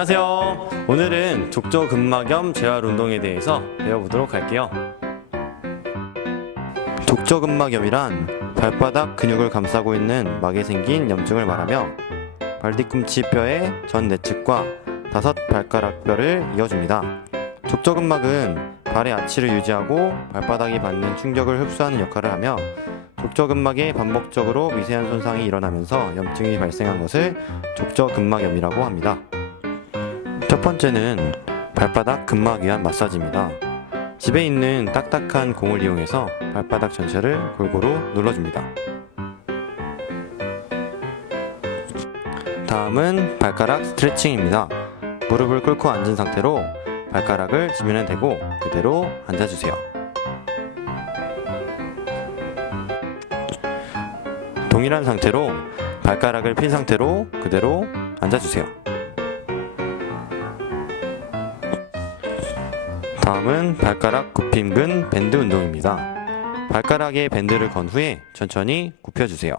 안녕하세요. 오늘은 족저 근막염 재활 운동에 대해서 배워보도록 할게요. 족저 근막염이란 발바닥 근육을 감싸고 있는 막에 생긴 염증을 말하며 발 뒤꿈치 뼈의 전 내측과 다섯 발가락 뼈를 이어줍니다. 족저 근막은 발의 아치를 유지하고 발바닥이 받는 충격을 흡수하는 역할을 하며 족저근막에 반복적으로 미세한 손상이 일어나면서 염증이 발생한 것을 족저근막염이라고 합니다. 첫 번째는 발바닥 근막 위한 마사지입니다. 집에 있는 딱딱한 공을 이용해서 발바닥 전체를 골고루 눌러줍니다. 다음은 발가락 스트레칭입니다. 무릎을 꿇고 앉은 상태로 발가락을 지면에 대고 그대로 앉아주세요. 동일한 상태로 발가락을 핀 상태로 그대로 앉아주세요. 다음은 발가락 굽힘근 밴드 운동입니다. 발가락에 밴드를 건 후에 천천히 굽혀주세요.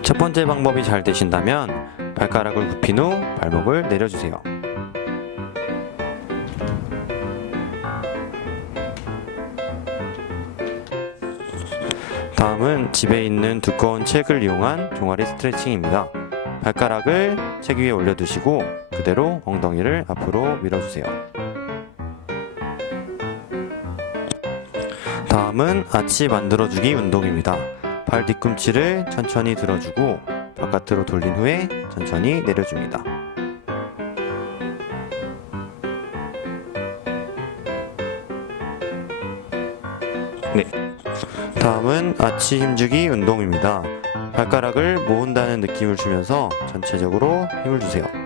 첫 번째 방법이 잘 되신다면 발가락을 굽힌 후 발목을 내려주세요. 다음은 집에 있는 두꺼운 책을 이용한 종아리 스트레칭입니다. 발가락을 책 위에 올려두시고 그대로 엉덩이를 앞으로 밀어주세요. 다음은 아치 만들어주기 운동입니다. 발 뒤꿈치를 천천히 들어주고 바깥으로 돌린 후에 천천히 내려줍니다. 네. 다음은 아치 힘주기 운동입니다. 발가락을 모은다는 느낌을 주면서 전체적으로 힘을 주세요.